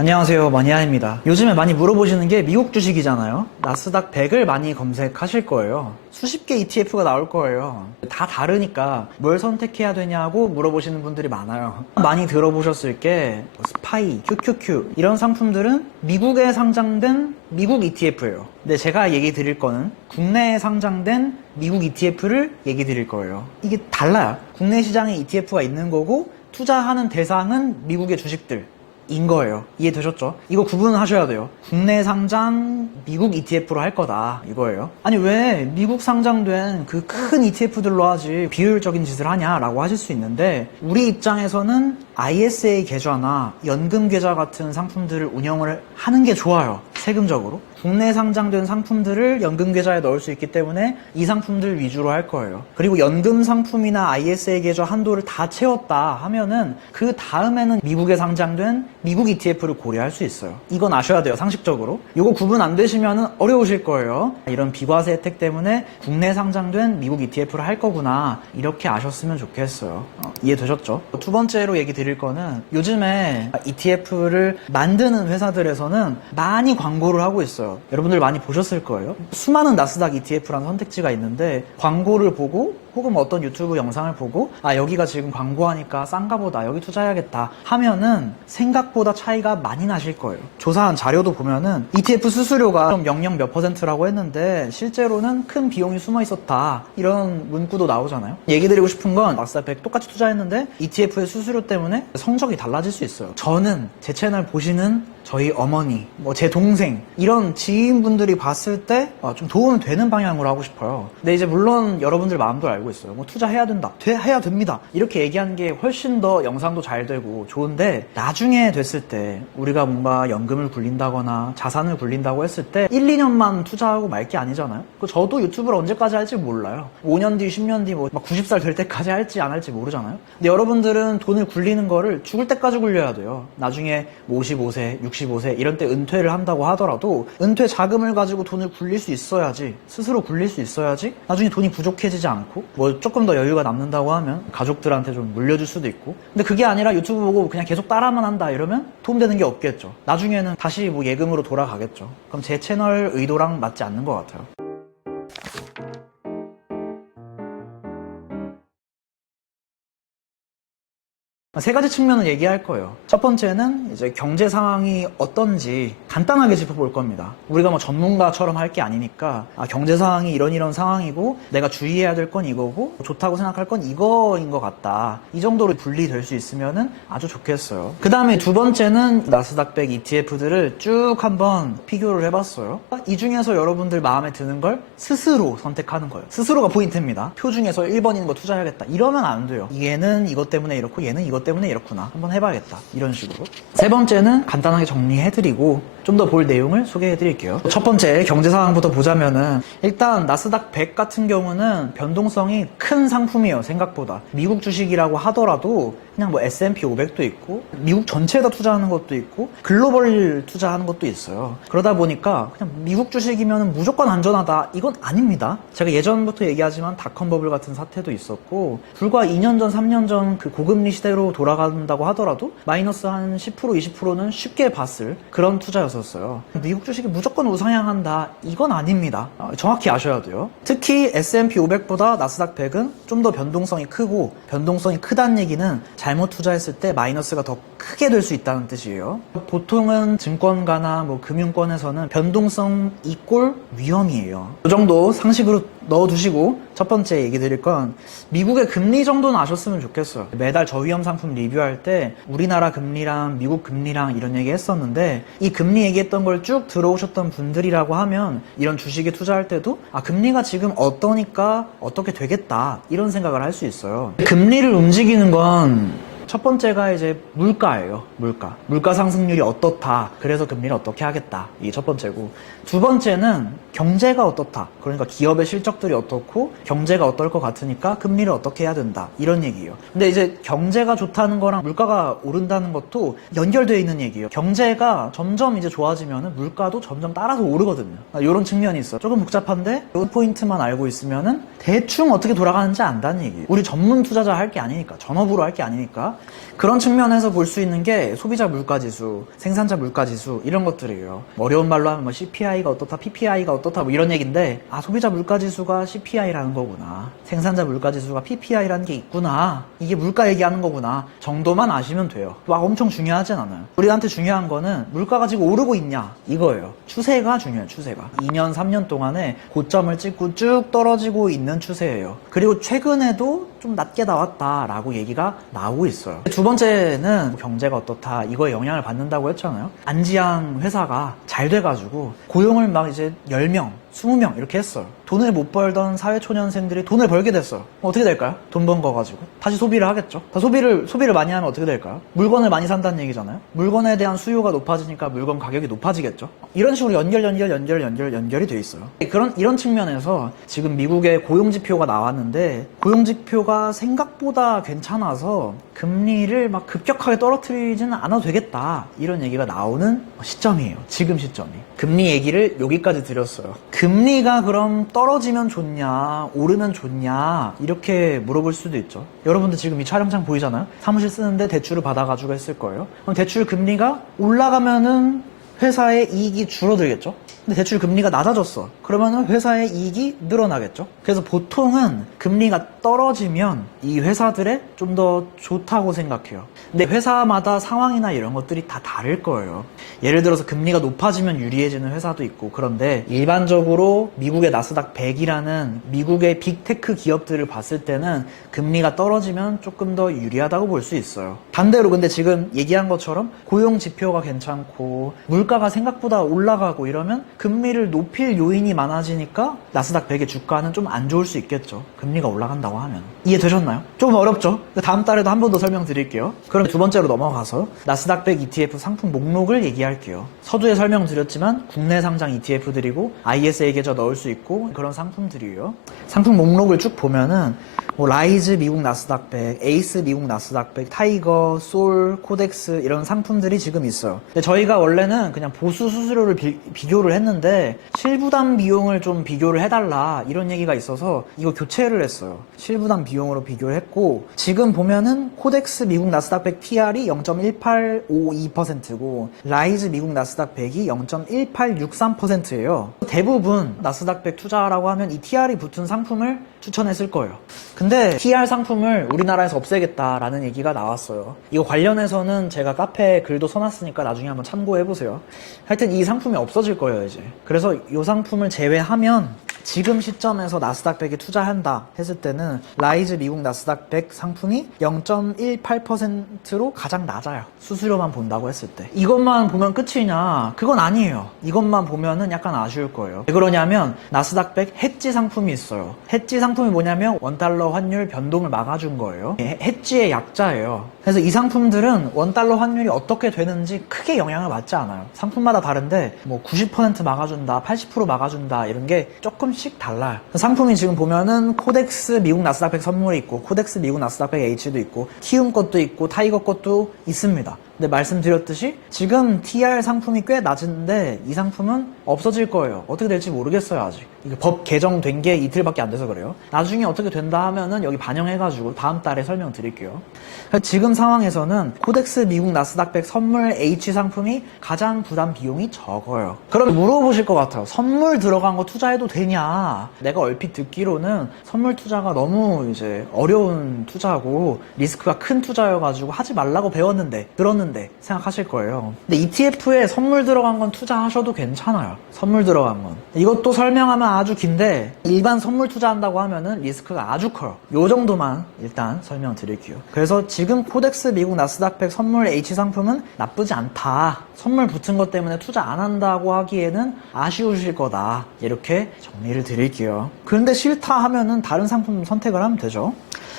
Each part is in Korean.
안녕하세요, 머니아입니다. 요즘에 많이 물어보시는 게 미국 주식이잖아요. 나스닥 100을 많이 검색하실 거예요. 수십 개 ETF가 나올 거예요. 다 다르니까 뭘 선택해야 되냐고 물어보시는 분들이 많아요. 많이 들어보셨을 게 스파이, QQQ 이런 상품들은 미국에 상장된 미국 ETF예요. 근데 제가 얘기 드릴 거는 국내에 상장된 미국 ETF를 얘기 드릴 거예요. 이게 달라요. 국내 시장에 ETF가 있는 거고 투자하는 대상은 미국의 주식들 인 거예요. 이해되셨죠? 이거 구분하셔야 돼요. 국내 상장 미국 ETF로 할 거다 이거예요. 아니 왜 미국 상장된 그 큰 ETF들로 하지 비효율적인 짓을 하냐라고 하실 수 있는데, 우리 입장에서는 ISA 계좌나 연금 계좌 같은 상품들을 운영을 하는 게 좋아요. 세금적으로. 국내 상장된 상품들을 연금 계좌에 넣을 수 있기 때문에 이 상품들 위주로 할 거예요. 그리고 연금 상품이나 ISA 계좌 한도를 다 채웠다 하면은 그 다음에는 미국에 상장된 미국 ETF를 고려할 수 있어요. 이건 아셔야 돼요, 상식적으로. 이거 구분 안 되시면은 어려우실 거예요. 이런 비과세 혜택 때문에 국내 상장된 미국 ETF를 할 거구나, 이렇게 아셨으면 좋겠어요. 이해되셨죠? 두 번째로 얘기 드릴 거는, 요즘에 ETF를 만드는 회사들에서는 많이 광고를 하고 있어요. 여러분들 많이 보셨을 거예요. 수많은 나스닥 ETF라는 선택지가 있는데 광고를 보고 혹은 어떤 유튜브 영상을 보고 여기가 지금 광고하니까 싼가 보다, 여기 투자해야겠다 하면은 생각보다 차이가 많이 나실 거예요. 조사한 자료도 보면은 ETF 수수료가 0.00 몇 %라고 했는데 실제로는 큰 비용이 숨어 있었다, 이런 문구도 나오잖아요. 얘기 드리고 싶은 건 나스닥 100 똑같이 투자했는데 ETF의 수수료 때문에 성적이 달라질 수 있어요. 저는 제 채널 보시는 저희 어머니, 제 동생, 이런 지인분들이 봤을 때 좀 도움이 되는 방향으로 하고 싶어요. 근데 이제 물론 여러분들 마음도 알고 있어요. 투자해야 된다, 해야 됩니다, 이렇게 얘기하는 게 훨씬 더 영상도 잘 되고 좋은데, 나중에 됐을 때 우리가 뭔가 연금을 굴린다거나 자산을 굴린다고 했을 때 1, 2년만 투자하고 말 게 아니잖아요. 저도 유튜브를 언제까지 할지 몰라요. 5년 뒤, 10년 뒤, 90살 될 때까지 할지 안 할지 모르잖아요. 근데 여러분들은 돈을 굴리는 거를 죽을 때까지 굴려야 돼요. 나중에 55세, 65세 이런 때 은퇴를 한다고 하더라도 은퇴 자금을 가지고 돈을 굴릴 수 있어야지, 스스로 굴릴 수 있어야지 나중에 돈이 부족해지지 않고 조금 더 여유가 남는다고 하면 가족들한테 좀 물려줄 수도 있고. 근데 그게 아니라 유튜브 보고 그냥 계속 따라만 한다 이러면 도움되는 게 없겠죠. 나중에는 다시 예금으로 돌아가겠죠. 그럼 제 채널 의도랑 맞지 않는 것 같아요. 세 가지 측면을 얘기할 거예요. 첫 번째는 이제 경제 상황이 어떤지 간단하게 짚어볼 겁니다. 우리가 전문가처럼 할 게 아니니까 경제 상황이 이런 상황이고 내가 주의해야 될 건 이거고 좋다고 생각할 건 이거인 것 같다, 이 정도로 분리될 수 있으면 아주 좋겠어요. 그 다음에 두 번째는 나스닥 100 ETF들을 쭉 한번 비교를 해봤어요. 이 중에서 여러분들 마음에 드는 걸 스스로 선택하는 거예요. 스스로가 포인트입니다. 표 중에서 1번인 거 투자해야겠다 이러면 안 돼요. 얘는 이것 때문에 이렇고 얘는 이것 때문에 이렇구나, 한번 해봐야겠다, 이런 식으로. 세 번째는 간단하게 정리해드리고 좀 더 볼 내용을 소개해드릴게요. 첫 번째 경제 상황부터 보자면은, 일단 나스닥 100 같은 경우는 변동성이 큰 상품이에요. 생각보다 미국 주식이라고 하더라도 그냥 S&P 500도 있고 미국 전체에다 투자하는 것도 있고 글로벌 투자하는 것도 있어요. 그러다 보니까 그냥 미국 주식이면 무조건 안전하다, 이건 아닙니다. 제가 예전부터 얘기하지만 닷컴 버블 같은 사태도 있었고, 불과 2년 전 3년 전 그 고금리 시대로 돌아간다고 하더라도 마이너스 한 10% 20%는 쉽게 봤을 그런 투자였었어요. 미국 주식이 무조건 우상향한다, 이건 아닙니다. 정확히 아셔야 돼요. 특히 S&P 500보다 나스닥 100은 좀 더 변동성이 크고, 변동성이 크다는 얘기는 잘못 투자했을 때 마이너스가 더 크게 될 수 있다는 뜻이에요. 보통은 증권가나 금융권에서는 변동성 이꼴 위험이에요. 이 정도 상식으로 넣어두시고, 첫 번째 얘기 드릴 건 미국의 금리 정도는 아셨으면 좋겠어요. 매달 저위험 상품 리뷰할 때 우리나라 금리랑 미국 금리랑 이런 얘기 했었는데, 이 금리 얘기했던 걸 쭉 들어오셨던 분들이라고 하면 이런 주식에 투자할 때도 금리가 지금 어떠니까 어떻게 되겠다, 이런 생각을 할 수 있어요. 금리를 움직이는 건 첫 번째가 이제 물가예요. 물가 상승률이 어떻다, 그래서 금리를 어떻게 하겠다, 이게 첫 번째고, 두 번째는 경제가 어떻다, 그러니까 기업의 실적들이 어떻고 경제가 어떨 것 같으니까 금리를 어떻게 해야 된다, 이런 얘기예요. 근데 이제 경제가 좋다는 거랑 물가가 오른다는 것도 연결되어 있는 얘기예요. 경제가 점점 이제 좋아지면 물가도 점점 따라서 오르거든요. 이런 측면이 있어. 조금 복잡한데 이 포인트만 알고 있으면은 대충 어떻게 돌아가는지 안다는 얘기예요. 우리 전문 투자자 할 게 아니니까, 전업으로 할 게 아니니까 그런 측면에서 볼 수 있는 게 소비자 물가지수, 생산자 물가지수 이런 것들이에요. 어려운 말로 하면 뭐 CPI가 어떻다, PPI가 어떻다 뭐 이런 얘기인데 소비자 물가지수가 CPI라는 거구나. 생산자 물가지수가 PPI라는 게 있구나. 이게 물가 얘기하는 거구나. 정도만 아시면 돼요. 막 엄청 중요하진 않아요. 우리한테 중요한 거는 물가가 지금 오르고 있냐 이거예요. 추세가 중요해요. 추세가. 2년, 3년 동안에 고점을 찍고 쭉 떨어지고 있는 추세예요. 그리고 최근에도 좀 낮게 나왔다라고 얘기가 나오고 있어요. 두 번째는 경제가 어떻다 이거에 영향을 받는다고 했잖아요. 안지향 회사가 잘 돼가지고 고용을 막 이제 10명 20명 이렇게 했어요. 돈을 못 벌던 사회초년생들이 돈을 벌게 됐어요. 어떻게 될까요? 돈 번 거 가지고 다시 소비를 하겠죠. 소비를 많이 하면 어떻게 될까요? 물건을 많이 산다는 얘기잖아요. 물건에 대한 수요가 높아지니까 물건 가격이 높아지겠죠. 이런 식으로 연결이 돼 있어요. 이런 측면에서 지금 미국의 고용지표가 나왔는데 고용지표가 생각보다 괜찮아서 금리를 막 급격하게 떨어뜨리지는 않아도 되겠다 이런 얘기가 나오는 시점이에요. 지금 시점이. 금리 얘기를 여기까지 드렸어요. 금리가 그럼 떨어지면 좋냐 오르면 좋냐 이렇게 물어볼 수도 있죠. 여러분들 지금 이 촬영장 보이잖아요. 사무실 쓰는데 대출을 받아가지고 했을 거예요. 그럼 대출 금리가 올라가면은 회사의 이익이 줄어들겠죠. 근데 대출 금리가 낮아졌어. 그러면은 회사의 이익이 늘어나겠죠. 그래서 보통은 금리가 떨어지면 이 회사들에 좀 더 좋다고 생각해요. 근데 회사마다 상황이나 이런 것들이 다 다를 거예요. 예를 들어서 금리가 높아지면 유리해지는 회사도 있고, 그런데 일반적으로 미국의 나스닥 100이라는 미국의 빅테크 기업들을 봤을 때는 금리가 떨어지면 조금 더 유리하다고 볼 수 있어요. 반대로 근데 지금 얘기한 것처럼 고용 지표가 괜찮고 물가가 생각보다 올라가고 이러면 금리를 높일 요인이 많아지니까 나스닥 100의 주가는 좀 안 좋을 수 있겠죠. 금리가 올라간다고 하면. 이해되셨나요? 조금 어렵죠? 다음 달에도 한 번 더 설명드릴게요. 그럼 두 번째로 넘어가서 나스닥 100 ETF 상품 목록을 얘기할게요. 서두에 설명드렸지만 국내 상장 ETF들이고 ISA 계좌 넣을 수 있고 그런 상품들이에요. 상품 목록을 쭉 보면은 라이즈 미국 나스닥 100, 에이스 미국 나스닥 100, 타이거, 솔, 코덱스 이런 상품들이 지금 있어요. 근데 저희가 원래는 그냥 보수 수수료를 비교를 했는데 실부담 비용을 좀 비교를 해달라 이런 얘기가 있어서 이거 교체를 했어요. 실부담 비용으로 비교를 했고 지금 보면은 코덱스 미국 나스닥 100 TR이 0.1852%고 라이즈 미국 나스닥 100이 0.1863%예요. 대부분 나스닥 100 투자라고 하면 이 TR이 붙은 상품을 추천했을 거예요. 근데 TR 상품을 우리나라에서 없애겠다라는 얘기가 나왔어요. 이거 관련해서는 제가 카페에 글도 써놨으니까 나중에 한번 참고해보세요. 하여튼 이 상품이 없어질 거예요 이제. 그래서 이 상품을 제외하면 지금 시점에서 나스닥 100에 투자한다 했을 때는 라이즈 미국 나스닥 100 상품이 0.18%로 가장 낮아요. 수수료만 본다고 했을 때. 이것만 보면 끝이냐? 그건 아니에요. 이것만 보면은 약간 아쉬울 거예요. 왜 그러냐면 나스닥 100 해지 상품이 있어요. 해지 상품이 뭐냐면 원달러 환율 변동을 막아준 거예요. 해지의 약자예요. 그래서 이 상품들은 원달러 환율이 어떻게 되는지 크게 영향을 받지 않아요. 상품마다 다른데 뭐 90% 막아준다, 80% 막아준다 이런 게 조금씩 달라요. 상품이 지금 보면은 코덱스 미국 나스닥 100 선물이 있고 코덱스 미국 나스닥 100 H도 있고 키움 것도 있고 타이거 것도 있습니다. 근데 말씀드렸듯이 지금 TR 상품이 꽤 낮은데 이 상품은 없어질 거예요. 어떻게 될지 모르겠어요 아직. 이게 법 개정된 게 이틀밖에 안 돼서 그래요. 나중에 어떻게 된다 하면은 여기 반영해가지고 다음 달에 설명드릴게요. 지금 상황에서는 코덱스 미국 나스닥 100 선물 H 상품이 가장 부담 비용이 적어요. 그럼 물어보실 것 같아요. 선물 들어간 거 투자해도 되냐? 내가 얼핏 듣기로는 선물 투자가 너무 이제 어려운 투자고 리스크가 큰 투자여가지고 하지 말라고 들었는데 생각하실 거예요. 근데 ETF에 선물 들어간 건 투자하셔도 괜찮아요. 선물 들어간 건. 이것도 설명하면 아주 긴데 일반 선물 투자한다고 하면은 리스크가 아주 커요. 요 정도만 일단 설명드릴게요. 그래서 지금 코덱스 미국 나스닥 100 선물 H 상품은 나쁘지 않다. 선물 붙은 것 때문에 투자 안 한다고 하기에는 아쉬우실 거다. 이렇게 정리를 드릴게요. 그런데 싫다 하면은 다른 상품 선택을 하면 되죠.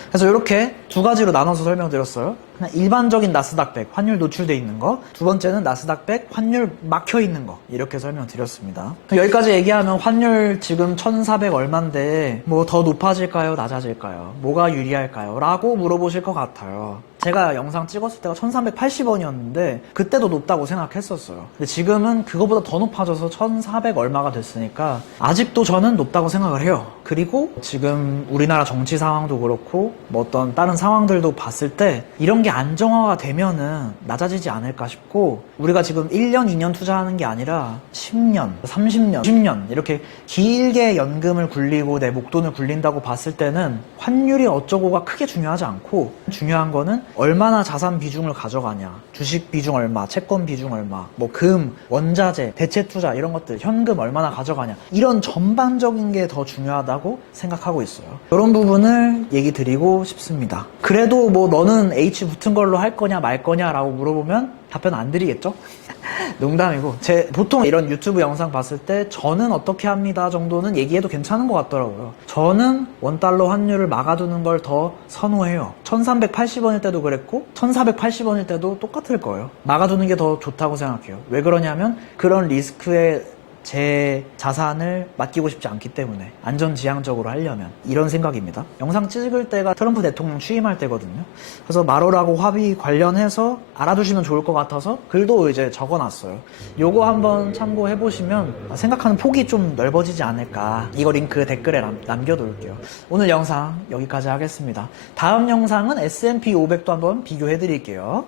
그래서 이렇게 두 가지로 나눠서 설명드렸어요. 그냥 일반적인 나스닥 100 환율 노출돼 있는 거, 두 번째는 나스닥 100 환율 막혀 있는 거 이렇게 설명드렸습니다. 여기까지 얘기하면 환율 지금 1400 얼마인데 뭐 더 높아질까요? 낮아질까요? 뭐가 유리할까요? 라고 물어보실 것 같아요. 제가 영상 찍었을 때가 1380원이었는데 그때도 높다고 생각했었어요. 근데 지금은 그거보다 더 높아져서 1400 얼마가 됐으니까 아직도 저는 높다고 생각을 해요. 그리고 지금 우리나라 정치 상황도 그렇고 뭐 어떤 다른 상황들도 봤을 때 이런 게 게 안정화가 되면은 낮아지지 않을까 싶고, 우리가 지금 1년, 2년 투자하는 게 아니라 10년, 30년, 10년 이렇게 길게 연금을 굴리고 내 목돈을 굴린다고 봤을 때는 환율이 어쩌고가 크게 중요하지 않고, 중요한 거는 얼마나 자산 비중을 가져가냐, 주식 비중 얼마, 채권 비중 얼마, 뭐 금, 원자재, 대체 투자 이런 것들, 현금 얼마나 가져가냐, 이런 전반적인 게 더 중요하다고 생각하고 있어요. 이런 부분을 얘기 드리고 싶습니다. 그래도 뭐 너는 H 붙은 걸로 할 거냐 말 거냐라고 물어보면 답변 안 드리겠죠? 농담이고, 보통 이런 유튜브 영상 봤을 때 저는 어떻게 합니다 정도는 얘기해도 괜찮은 것 같더라고요. 저는 원달러 환율을 막아두는 걸 더 선호해요. 1380원일 때도 그랬고 1480원일 때도 똑같을 거예요. 막아두는 게 더 좋다고 생각해요. 왜 그러냐면 그런 리스크에 제 자산을 맡기고 싶지 않기 때문에, 안전지향적으로 하려면. 이런 생각입니다. 영상 찍을 때가 트럼프 대통령 취임할 때거든요. 그래서 마로라고 합의 관련해서 알아두시면 좋을 것 같아서 글도 이제 적어놨어요. 요거 한번 참고해보시면 생각하는 폭이 좀 넓어지지 않을까. 이거 링크 댓글에 남겨놓을게요. 오늘 영상 여기까지 하겠습니다. 다음 영상은 S&P 500도 한번 비교해드릴게요.